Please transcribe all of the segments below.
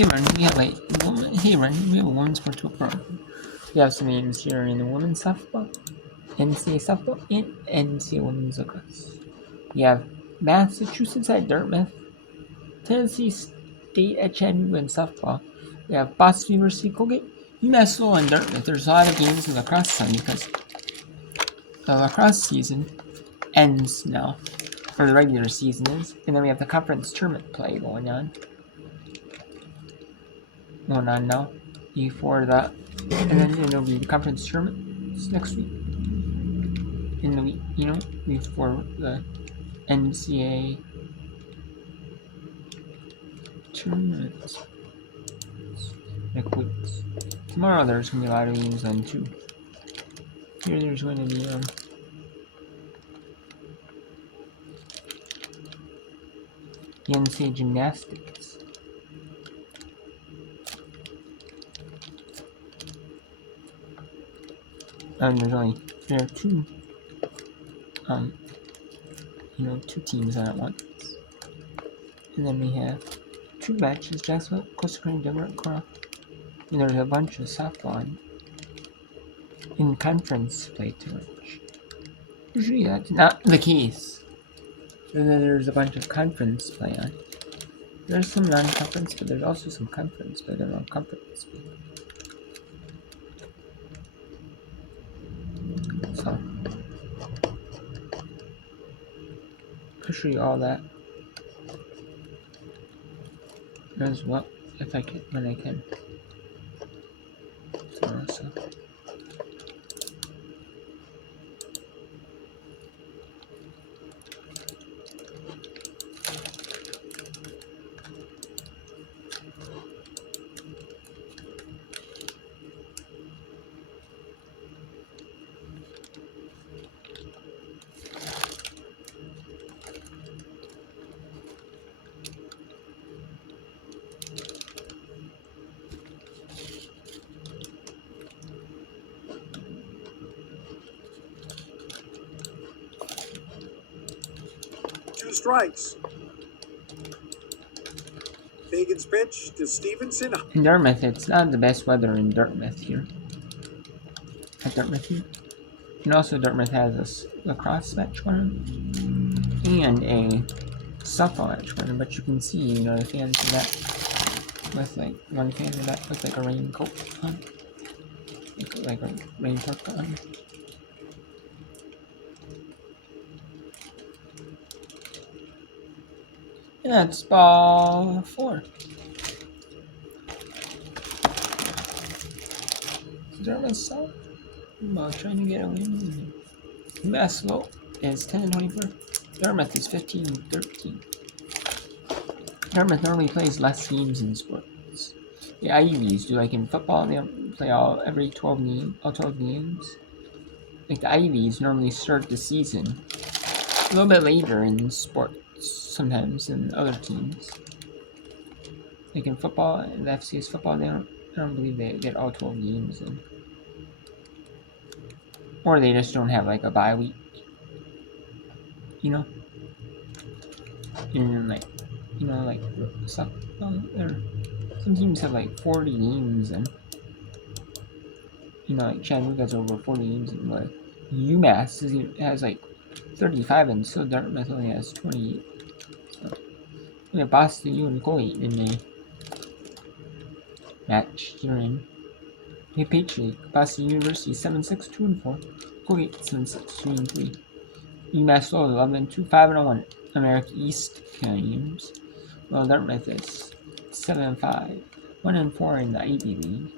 Hey Ron, we have a women's sports book program. We have some games here in the women's softball, NCAA softball, and NCAA women's lacrosse. We have Massachusetts at Dartmouth, Tennessee State at Chattanooga in softball. We have Boston University Colgate, UMass Lowell and Dartmouth. There's a lot of games in lacrosse time because the lacrosse season ends now, or the regular season is, and then we have the conference tournament play going on now before that, and then it'll be the conference tournaments next week in the week, before the NCAA tournaments next week. Tomorrow there's gonna be a lot of games on too. Here there's going to be the NCAA gymnastics. And there are two teams on at once. And then we have two matches, Jacksonville, Costa Rica, Denver, Cora. And there's a bunch of softball in conference play too much. Usually that's not the case. And then there's a bunch of conference play on. There's some non-conference, but there's also some conference, but they're non-conference. So I'll show you all that as well if I can, when I can. So. Strikes. Fagan's pitch to Stevenson. In Dartmouth, it's not the best weather in Dartmouth here. And also Dartmouth has a lacrosse match going on and a softball match going on, but you can see, the fans of that with one fan of that with a raincoat on. Like a raincoat on. And that's ball 4. Dartmouth South trying to get a win. UMass Lowell is 10-24. Dartmouth is 15-13. Dartmouth normally plays less games in sports. The Ivies do, like in football, they play all 12 games. Like the Ivies normally start the season a little bit later in sports sometimes than other teams. Like in football, the FCS football, I don't believe they get all 12 games in. Or they just don't have like a bye week. And some teams have like 40 games and like Chattanooga's over 40 games and like UMass has like 35 and so Dartmouth only has 28. So we have Boston U and Colgate in the match here in the Patriot. Boston University 7-6, 2-4. Colgate 7-6, 3-3. UMass Lowell 11-2, 5-1. America East games. Well, Dartmouth is 7-5, 1-4 in the Ivy League.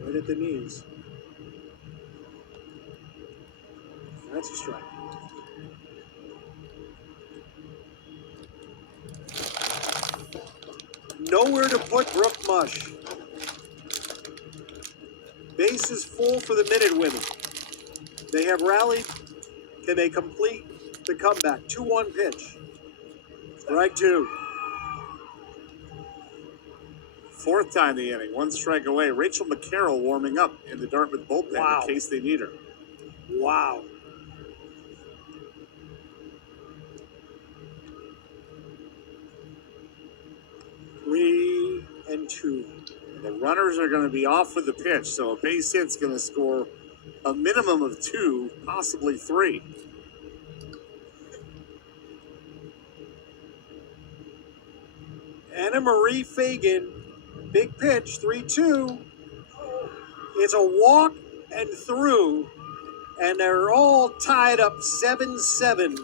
Right at the knees. That's a strike. Nowhere to put Brooke Mush. Base is full for the Minute Women. They have rallied. Can they complete the comeback? 2-1 pitch. Strike 2. Fourth time the inning, 1 strike away. Rachel McCarroll warming up in the Dartmouth bullpen in case they need her. Wow. 2. The runners are going to be off with the pitch, so a base hit's going to score a minimum of 2, possibly 3. Anna Marie Fagan, big pitch, 3-2. It's a walk and through, and they're all tied up 7-7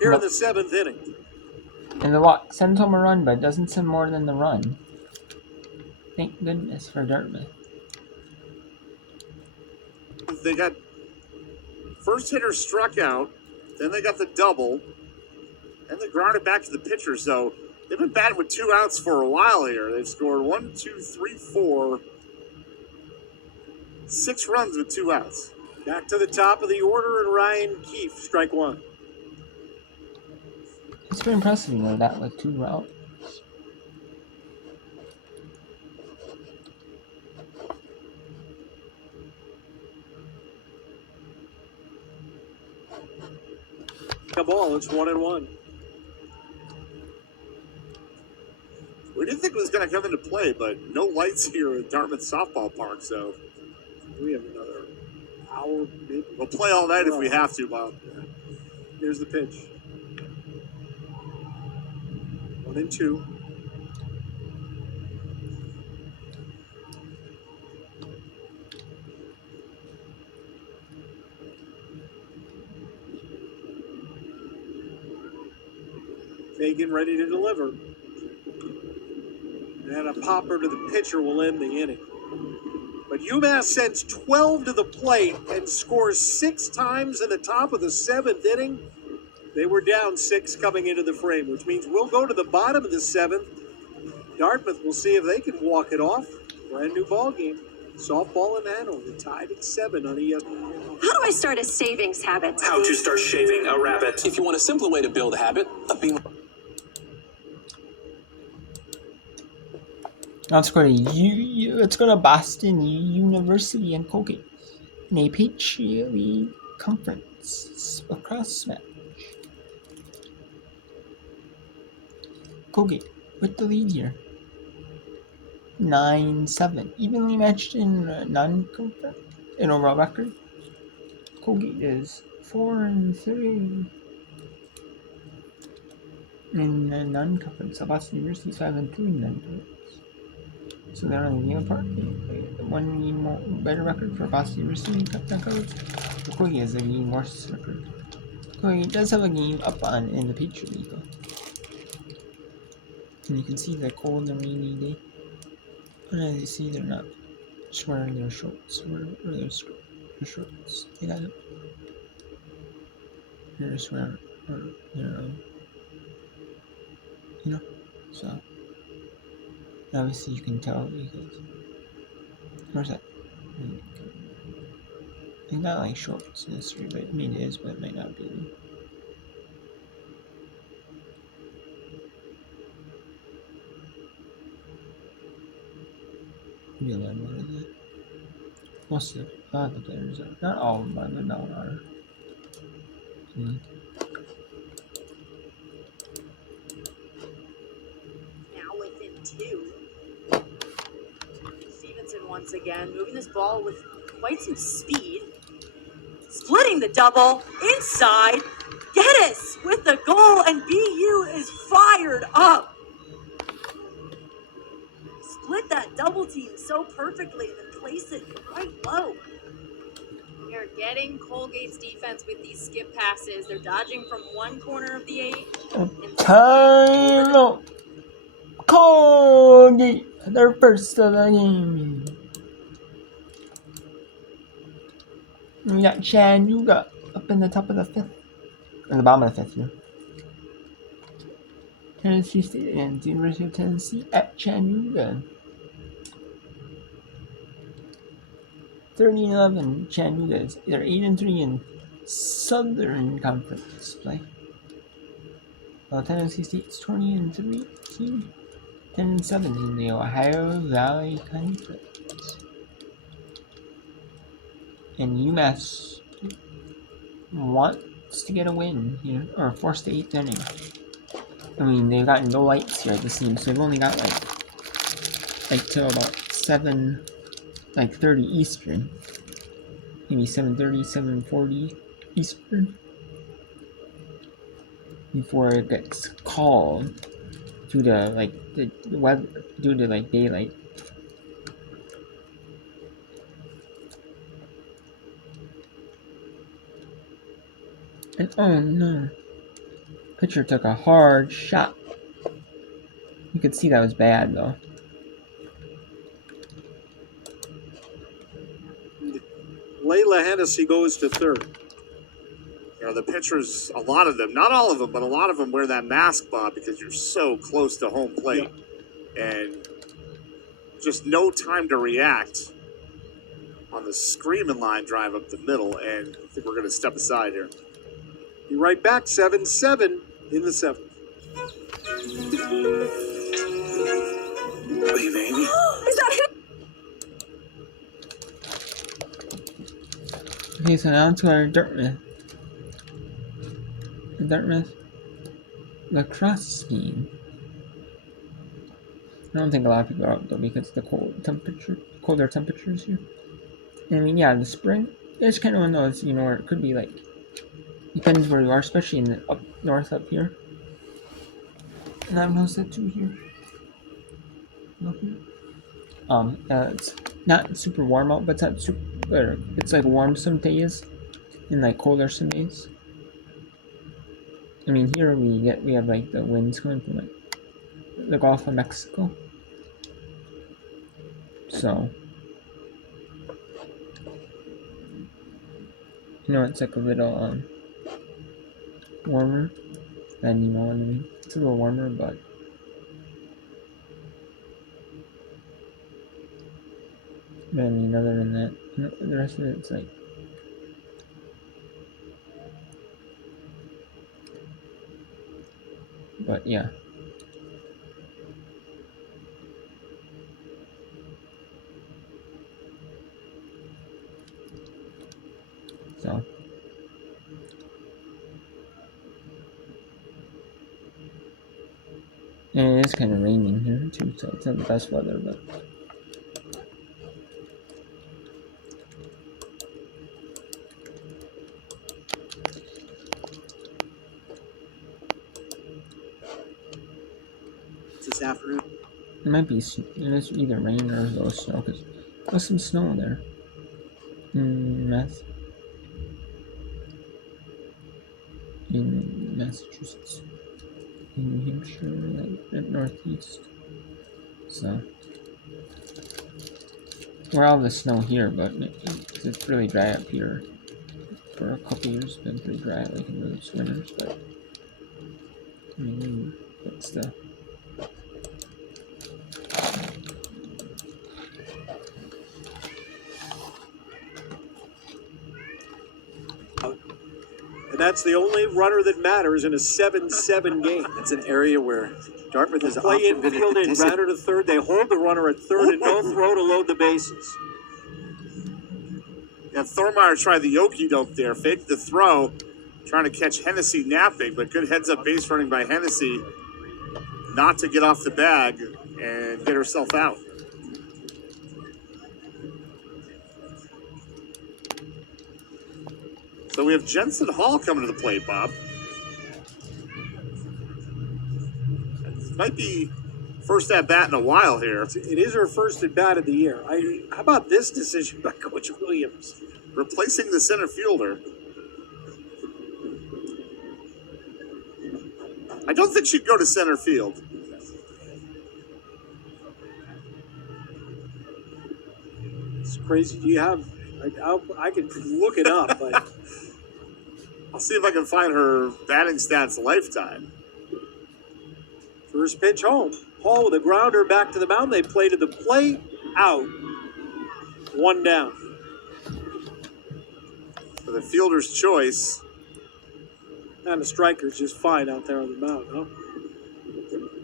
here in the 7th inning. And the walk sends home a run, but doesn't send more than the run. Thank goodness for Dartmouth. They got first hitter struck out, then they got the double, and they grounded back to the pitcher. So they've been batting with 2 outs for a while here. They've scored 1, 2, 3, 4, 6 runs with 2 outs. Back to the top of the order, and Ryan Keefe, strike 1. It's very impressive, you know, that with 2 outs. A ball, it's 1-1. We didn't think it was going to come into play, but no lights here at Dartmouth Softball Park, so We have another hour, maybe. we'll play all night if we have to, Bob. Here's the pitch. 1-2. Fagan ready to deliver. And a popper to the pitcher will end the inning. But UMass sends 12 to the plate and scores 6 times in the top of the 7th inning. They were down 6 coming into the frame, which means we'll go to the bottom of the 7th. Dartmouth will see if they can walk it off. Brand new ball game. Softball in Hanover, tied at 7 on ESPN. How do I start a savings habit? How to start shaving a rabbit. If you want a simpler way to build a habit of being... Let's go to Boston University and Colgate in a Patriot League Conference lacrosse match. Colgate with the lead here. 9-7. Evenly matched in non-conference in overall record. Colgate is 4-3 in non-conference. Boston University is 5-2 in non-conference. So they're on the game apart. The 1 game more better record for Boston University record. Colgate has a game worse record. Colgate does have a game up on in the Patriot League though. And you can see the cold and rainy day. And as you see, they're not just wearing their shorts or their shorts. They got it. They're just wearing their you know. So obviously you can tell because where's that? It's not like shorts necessarily, but I mean it is, but it might not be. Maybe a little more of that. Most of the players are, not all of them, but not are. Now within 2. Stevenson once again moving this ball with quite some speed. Splitting the double inside. Geddes with the goal, and BU is fired up. Split that double team so perfectly and then place it right low. We are getting Colgate's defense with these skip passes. They're dodging from one corner of the 8. Time out. Colgate, their first of the game. We got Chattanooga up in the top of the 5th. Or the bottom of the 5th here. Tennessee State and the University of Tennessee at Chattanooga. 30-11 Chattanooga is either 8-3 in Southern Conference play. While Tennessee State's 20-3 team, 10-7 in the Ohio Valley Conference. And UMass wants to get a win here, or force the 8th inning. I mean, they've gotten no lights here at the team, so they've only got like like till about 30 Eastern, maybe 7:30, 7:40 Eastern, before it gets called due to the weather, due to daylight. And oh no, pitcher took a hard shot. You could see that was bad though. Layla Hennessy goes to third. You know, the pitchers, a lot of them, not all of them, but a lot of them wear that mask, Bob, because you're so close to home plate. And just no time to react on the screaming line drive up the middle. And I think we're going to step aside here. Be right back, 7-7 in the seventh. Hey, baby. Is that him? Okay, so now to our Dartmouth lacrosse game. I don't think a lot of people are out though because of the colder temperatures here. I mean, yeah, the spring is kind of one of those, where it could be depends where you are, especially in the up north up here. And I've noticed that too here. It's not super warm out, but it's not super. It's warm some days, and colder some days. I mean, here we have the winds coming from the Gulf of Mexico. So, it's a little warmer than what I mean. It's a little warmer, but I mean, other than that, the rest of it's but yeah. So. And it is kind of raining here too, so it's not the best weather, but. This afternoon. It might be. It is either rain or a little snow because there's some snow there. In Massachusetts, in New Hampshire, at northeast. So we're all the snow here, but it's really dry up here. For a couple years, it's been pretty dry, in those winters, but I mean, it's the. And that's the only runner that matters in a 7-7 game. It's an area where Dartmouth has Play often been infield and rounder to third. They hold the runner at third and no throw to load the bases. Yeah, Thormeyer tried the okey-doke there, faked the throw, trying to catch Hennessy napping, but good heads-up base running by Hennessy not to get off the bag and get herself out. So we have Jensen Hall coming to the plate, Bob. This might be first at bat in a while here. It is her first at bat of the year. How about this decision by Coach Williams? Replacing the center fielder. I don't think she'd go to center field. It's crazy. Do you have? I can look it up, but I'll see if I can find her batting stats lifetime. first pitch home. Hall with a grounder back to the mound. They play to the plate. Out. One down. For the fielder's choice. And the striker's just fine out there on the mound, huh?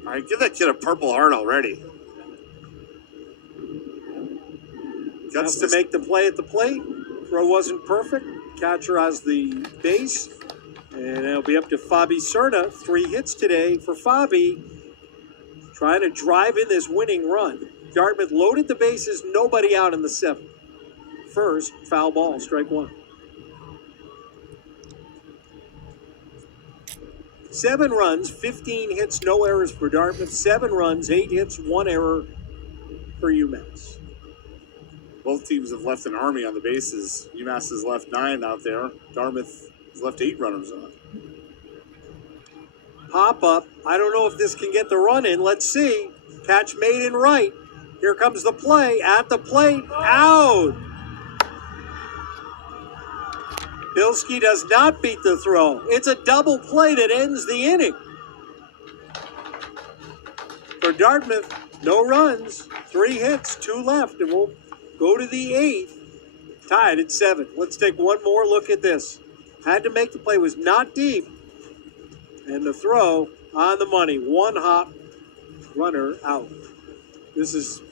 All right, give that kid a Purple Heart already. Has to make the play at the plate. Throw wasn't perfect. Catcher has the base. And it'll be up to Fabi Cerna. 3 hits today for Fabi. Trying to drive in this winning run. Dartmouth loaded the bases, nobody out in the 7th. First, foul ball, strike one. 7 runs, 15 hits, no errors for Dartmouth. 7 runs, 8 hits, 1 error for UMass. Both teams have left an army on the bases. UMass has left 9 out there. Dartmouth has left 8 runners on. Pop up. I don't know if this can get the run in. Let's see. Catch made in right. Here comes the play. At the plate. Out. Bilski does not beat the throw. It's a double play that ends the inning. For Dartmouth, no runs, 3 hits, 2 left, and we'll go to the 8th. Tied at 7. Let's take one more look at this. Had to make the play, was not deep. And the throw on the money. 1 hop, runner out. This is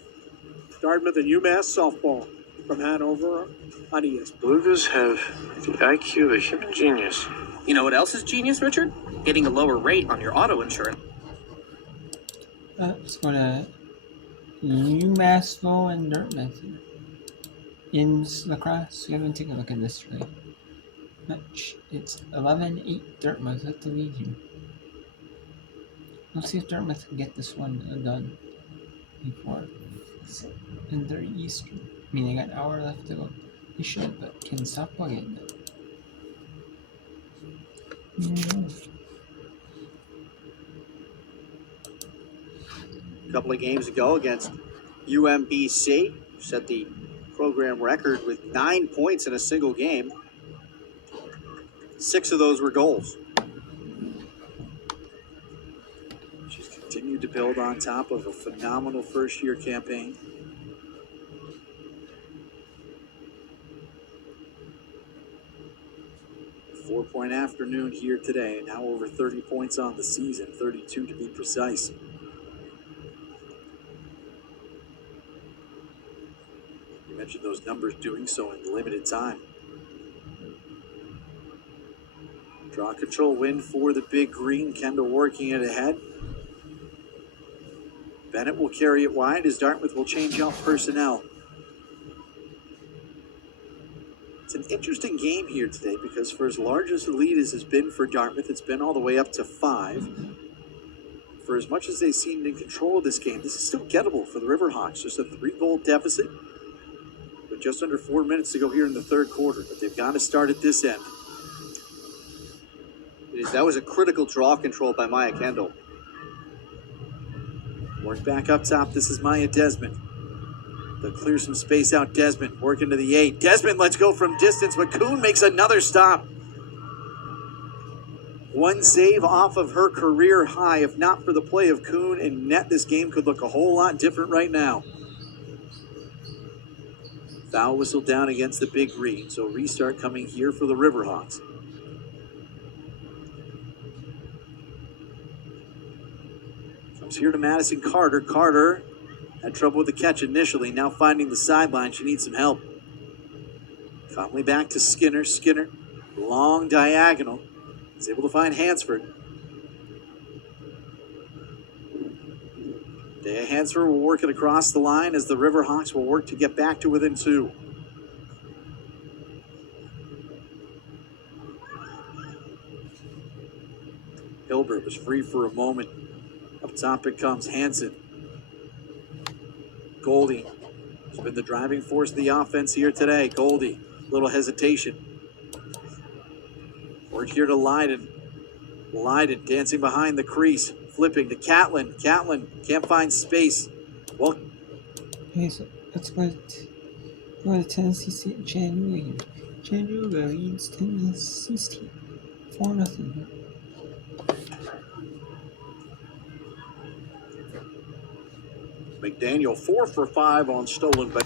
Dartmouth and UMass softball from Hanover on ESPN. Belugas have the IQ of a human genius. You know what else is genius, Richard? Getting a lower rate on your auto insurance. Let's go to UMass and Dartmouth in Lacrosse. We haven't taken a look at this really much. It's 11-8 Dartmouth at the lead here. Let's see if Dartmouth can get this one done before 7:30 Eastern. I mean, they got an hour left to go. They should, but can softball get it? A couple of games ago against UMBC, set the program record with 9 points in a single game. 6 of those were goals. She's continued to build on top of a phenomenal first-year campaign. A 4-point afternoon here today, now over 30 points on the season, 32 to be precise. You mentioned those numbers doing so in limited time. Draw control win for the Big Green. Kendall working it ahead. Bennett will carry it wide as Dartmouth will change out personnel. It's an interesting game here today because for as large as the lead has been for Dartmouth, it's been all the way up to 5. For as much as they seemed in control of this game, this is still gettable for the Riverhawks. Just a 3-goal deficit with just under 4 minutes to go here in the third quarter. But they've got to start at this end. That was a critical draw control by Maya Kendall. Work back up top. This is Maya Desmond. They'll clear some space out. Desmond working to the 8. Desmond lets go from distance, but Kuhn makes another stop. 1 save off of her career high. If not for the play of Kuhn and net, this game could look a whole lot different right now. Foul whistle down against the Big Green, so restart coming here for the Riverhawks. Comes here to Madison Carter. Carter had trouble with the catch initially, now finding the sideline. She needs some help. Conley back to Skinner. Skinner, long diagonal. Is able to find Hansford. Dea Hansford will work it across the line as the Riverhawks will work to get back to within 2. Hilbert was free for a moment. Up top it comes Hansen. Goldie has been the driving force of the offense here today. Goldie, little hesitation. Work here to Leiden. Leiden dancing behind the crease. Flipping to Catlin. Catlin can't find space. Well, Okay, so let's go to Tennessee State Chattanooga. Chattanooga leads Tennessee State 4-0. McDaniel 4 for 5 on stolen base.